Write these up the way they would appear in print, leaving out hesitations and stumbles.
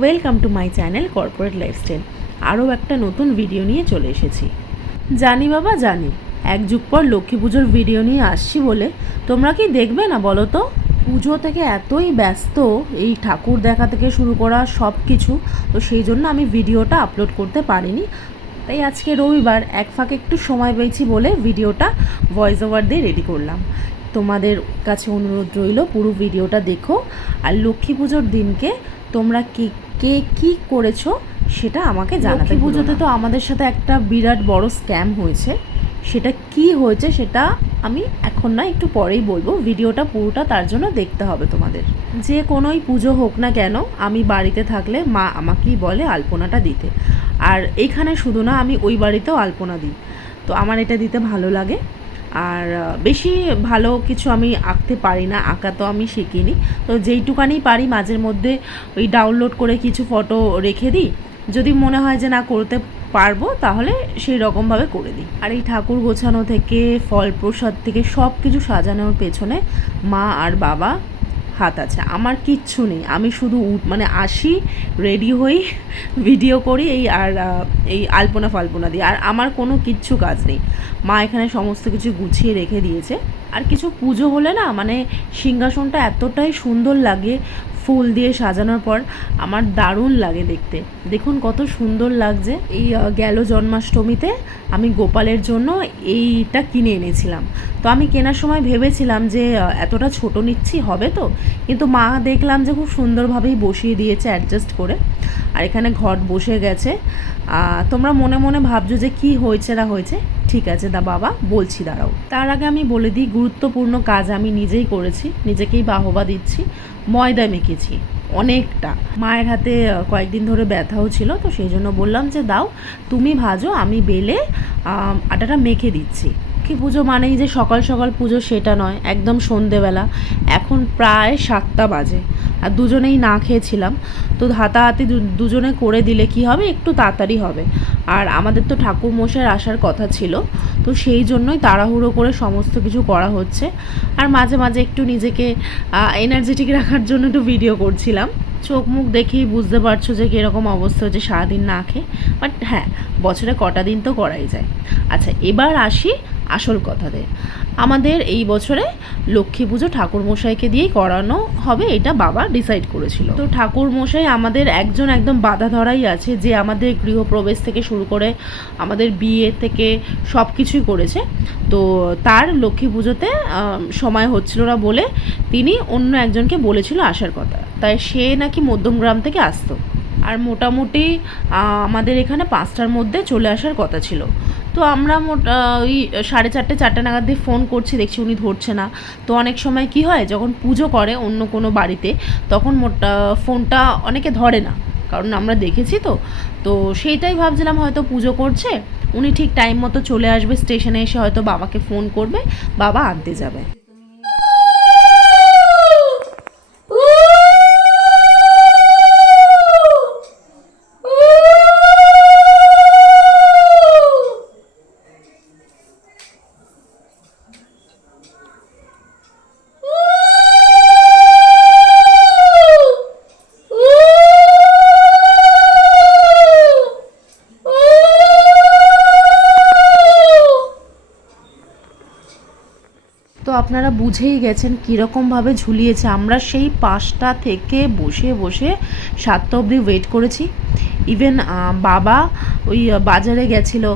Welcome to my channel corporate lifestyle. আরও একটা নতুন ভিডিও নিয়ে চলে এসেছি। জানি বাবা জানি, এক যুগ পর লক্ষ্মী পুজোর ভিডিও নিয়ে আসছি বলে তোমরা কি দেখবে না বলো তো? পুজো থেকে এতই ব্যস্ত, এই ঠাকুর দেখা থেকে শুরু করা সব কিছু, তো সেই জন্য আমি ভিডিওটা আপলোড করতে পারিনি। তাই আজকে রবিবার এক ফাঁকে একটু সময় পেয়েছি বলে ভিডিওটা ভয়েস ওভার দিয়ে রেডি করলাম। তোমাদের কাছে অনুরোধ রইল পুরো ভিডিওটা দেখো, আর লক্ষ্মী পুজোর দিনকে তোমরা কে কী করেছো সেটা আমাকে জানাতে। লক্ষ্মী পুজোতে তো আমাদের সাথে একটা বিরাট বড় স্ক্যাম হয়েছে, সেটা কি হয়েছে সেটা আমি এখন না একটু পরেই বলবো। ভিডিওটা পুরোটা তার জন্য দেখতে হবে তোমাদের। যে কোনোই পুজো হোক না কেন, আমি বাড়িতে থাকলে মা আমাকেই বলে আলপনাটা দিতে, আর এইখানে শুধু না, আমি ওই বাড়িতেও আলপনা দিই। তো আমার এটা দিতে ভালো লাগে। আর বেশি ভালো কিছু আমি আঁকতে পারি না, আঁকা তো আমি শিখিনি। তো যেইটুকানি পারি মাঝের মধ্যে ওই ডাউনলোড করে কিছু ফটো রেখে দিই, যদি মনে হয় যে না করতে পারবো তাহলে সেই রকমভাবে করে দিই। আর এই ঠাকুর গোছানো থেকে ফল প্রসাদ থেকে সব কিছু সাজানোর পেছনে মা আর বাবা হাত আছে, আমার কিচ্ছু নেই। আমি শুধু আসি, রেডি হই, ভিডিও করি, এই আলপনা ফালপনা দিই, আর আমার কোনো কিচ্ছু কাজ নেই। মা এখানে সমস্ত কিছু গুছিয়ে রেখে দিয়েছে। আর কিছু পুজো হলে না, সিংহাসনটা এতটাই সুন্দর লাগে ফুল দিয়ে সাজানোর পর, আমার দারুণ লাগে দেখতে। দেখুন কত সুন্দর লাগছে। এই গেল জন্মাষ্টমীতে আমি গোপালের জন্য এইটা কিনে এনেছিলাম। তো আমি কেনার সময় ভেবেছিলাম যে এতটা ছোট নিচ্ছি হবে তো, কিন্তু মা দেখলাম যে খুব সুন্দরভাবেই বসিয়ে দিয়েছে অ্যাডজাস্ট করে। আর এখানে ঘট বসে গেছে। তোমরা মনে মনে ভাবছো যে কি হয়েছে না হয়েছে, ঠিক আছে বাবা বলছি, দাঁড়াও। তার আগে আমি বলে দিই, গুরুত্বপূর্ণ কাজ আমি নিজেই করেছি, নিজেকেই বাহবা দিচ্ছি। ময়দা মেখেছি অনেকটা, মায়ের হাতে কয়েকদিন ধরে ব্যথাও ছিল, তো সেই জন্য বললাম যে দাও তুমি ভাজো, আমি বেলে আটাটা মেখে দিচ্ছি। কি পুজো মানেই যে সকাল সকাল পুজো সেটা নয়, একদম সন্ধেবেলা। এখন প্রায় 7টা বাজে, আর দুজনেই না খেয়েছিলাম। তো হাতাহাতি দুজনে করে দিলে কি হবে, একটু তাড়াতাড়ি হবে। আর আমাদের তো ঠাকুর মশাইয়ের আসার কথা ছিল, তো সেই জন্যই তাড়াহুড়ো করে সমস্ত কিছু করা হচ্ছে। আর মাঝে মাঝে একটু নিজেকে এনার্জেটিক রাখার জন্য একটু ভিডিও করছিলাম। চোখ মুখ দেখেই বুঝতে পারছো যে কীরকম অবস্থা হচ্ছে সারাদিন না খেয়ে। বাট হ্যাঁ, বছরে কটা দিন তো করাই যায়। আচ্ছা, এবার আসি আসল কথাতে। আমাদের এই বছরে লক্ষ্মী পুজো ঠাকুরমশাইকে দিয়েই করানো হবে, এটা বাবা ডিসাইড করেছিল। তো ঠাকুরমশাই আমাদের একদম বাধা ধরাই আছে, যে আমাদের গৃহপ্রবেশ থেকে শুরু করে আমাদের বিয়ে থেকে সব কিছুই করেছে। তো তার লক্ষ্মী পুজোতে সময় হচ্ছিল না বলে তিনি অন্য একজনকে বলেছিল আসার কথা, তাই সে নাকি মধ্যমগ্রাম থেকে আসতো। আর মোটামুটি আমাদের এখানে 5টার মধ্যে চলে আসার কথা ছিল। তো আমরা ওই 4:30 নাগাদ দিয়ে ফোন করছি, দেখছি উনি ধরছে না। তো অনেক সময় কি হয়, যখন পুজো করে অন্য কোনো বাড়িতে, তখন ফোনটা অনেকে ধরে না, কারণ আমরা দেখেছি। তো সেইটাই ভাবছিলাম হয়তো পুজো করছে, উনি ঠিক টাইম মতো চলে আসবে, স্টেশনে এসে হয়তো বাবাকে ফোন করবে, বাবা আনতে যাবে। তো আপনারা বুঝেই গেছেন কীরকমভাবে ঝুলিয়েছে। আমরা সেই 5টা থেকে বসে বসে 7টা অবধি ওয়েট করেছি। ইভেন বাবা ওই বাজারে গেছিলো,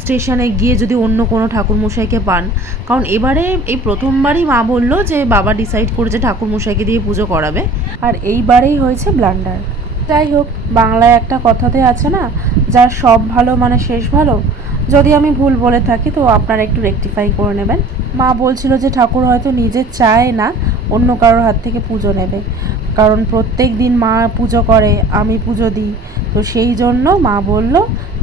স্টেশনে গিয়ে যদি অন্য কোনো ঠাকুরমশাইকে পান, কারণ এবারে এই প্রথমবারই মা বলল যে বাবা ডিসাইড করেছে ঠাকুরমশাইকে দিয়ে পুজো করাবে, আর এইবারেই হয়েছে ব্লান্ডার। যাই হোক, বাংলায় একটা কথাতে আছে না, যার সব ভালো শেষ ভালো। যদি আমি ভুল বলে থাকি তো আপনারা একটু রেকটিফাই করে নেবেন। মা বলছিল যে ঠাকুর হয়তো নিজে চায় না অন্য কারোর হাত থেকে পুজো নেবে, কারণ প্রত্যেক দিন মা পুজো করে, আমি পুজো দিই। তো সেই জন্য মা বলল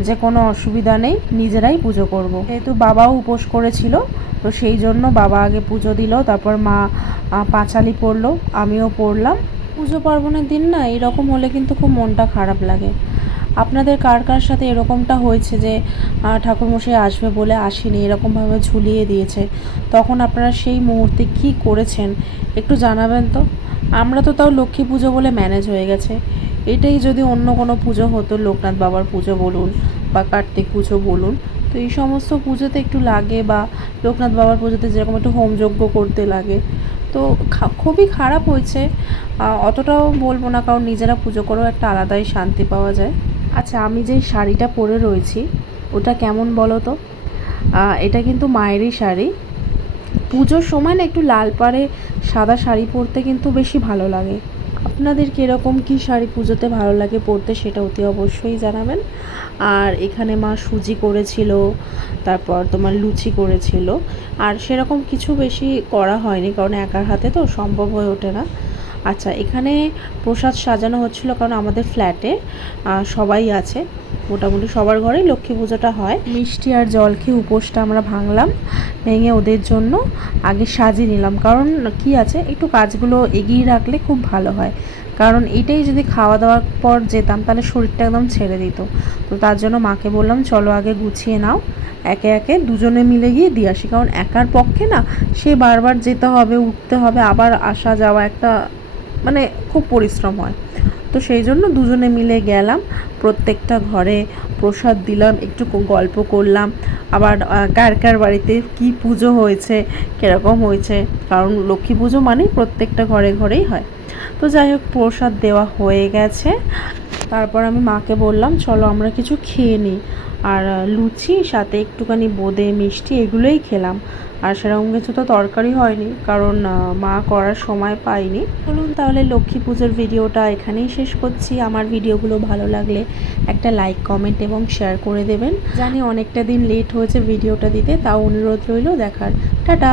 যে কোনো অসুবিধা নেই, নিজেরাই পুজো করব। যেহেতু বাবাও উপোস করেছিল, তো সেই জন্য বাবা আগে পুজো দিল, তারপর মা পাঁচালি পড়লো, আমিও পড়লাম। পুজো পার্বণের দিন না এরকম হলে কিন্তু খুব মনটা খারাপ লাগে। আপনাদের কার কার সাথে এরকমটা হয়েছে যে ঠাকুরমশাই আসবে বলে আসেনি, এরকমভাবে ঝুলিয়ে দিয়েছে, তখন আপনারা সেই মুহূর্তে কি করেছেন একটু জানাবেন তো। আমরা তো তাও লক্ষ্মী পুজো বলে ম্যানেজ হয়ে গেছে, এটাই যদি অন্য কোনো পুজো হতো, লোকনাথ বাবার পুজো বলুন বা কার্তিক পুজো বলুন, তো এই সমস্ত পুজোতে একটু লাগে, বা লোকনাথ বাবার পুজোতে যেরকম একটু হোমযজ্ঞ করতে লাগে, তো খুবই খারাপ হয়েছে। অতটাও বলবো না, কারণ নিজেরা পুজো করেও একটা আলাদাই শান্তি পাওয়া যায়। আচ্ছা, আমি যেই শাড়িটা পরে রয়েছি ওটা কেমন বলো তো? এটা কিন্তু মায়েরই শাড়ি। পুজোর সময় না একটু লাল পাড়ে সাদা শাড়ি পরতে কিন্তু বেশি ভালো লাগে। আপনাদের কীরকম কী শাড়ি পুজোতে ভালো লাগে পরতে সেটা অতি অবশ্যই জানাবেন। আর এখানে মা সুজি করেছিল, তারপর তোমার লুচি করেছিল, আর সেরকম কিছু বেশি করা হয়নি, কারণ একার হাতে তো সম্ভব হয়ে ওঠে না। আচ্ছা, এখানে প্রসাদ সাজানো হচ্ছিল, কারণ আমাদের ফ্ল্যাটে সবাই আছে, মোটামুটি সবার ঘরেই লক্ষ্মী পুজোটা হয়। মিষ্টি আর জল খেয়ে উপোসটা আমরা ভাঙলাম, ভেঙে ওদের জন্য আগে সাজিয়ে নিলাম, কারণ কি আছে, একটু কাজগুলো এগিয়ে রাখলে খুব ভালো হয়। কারণ এটাই যদি খাওয়া দাওয়ার পর যেতাম তাহলে শরীরটা একদম ছেড়ে দিত। তো তার জন্য মাকে বললাম চলো আগে গুছিয়ে নাও, একে একে দুজনে মিলে গিয়ে দিয়ে আসি, কারণ একার পক্ষে না সে বারবার যেতে হবে, উঠতে হবে, আবার আসা যাওয়া একটা মানে খুব পরিশ্রম হয়। তো সেই জন্য দুজনে মিলে গেলাম, প্রত্যেকটা ঘরে প্রসাদ দিলাম, একটু গল্প করলাম, আবার কার কার বাড়িতে কী পুজো হয়েছে, কীরকম হয়েছে, কারণ লক্ষ্মী পুজো মানেই প্রত্যেকটা ঘরে ঘরেই হয়। তো যাই হোক, প্রসাদ দেওয়া হয়ে গেছে। তারপর আমি মাকে বললাম চলো আমরা কিছু খেয়ে নিই, আর লুচি সাথে একটুখানি বোঁদে মিষ্টি এগুলোই খেলাম। আর সেরকম কিছু তো তরকারি হয়নি, কারণ মা করার সময় পাইনি। বলুন তাহলে লক্ষ্মী পুজোর ভিডিওটা এখানেই শেষ করছি। আমার ভিডিওগুলো ভালো লাগলে একটা লাইক, কমেন্ট এবং শেয়ার করে দেবেন। জানি অনেকটা দিন লেট হয়েছে ভিডিওটা দিতে, তাও অনুরোধ রইল দেখার। টাটা।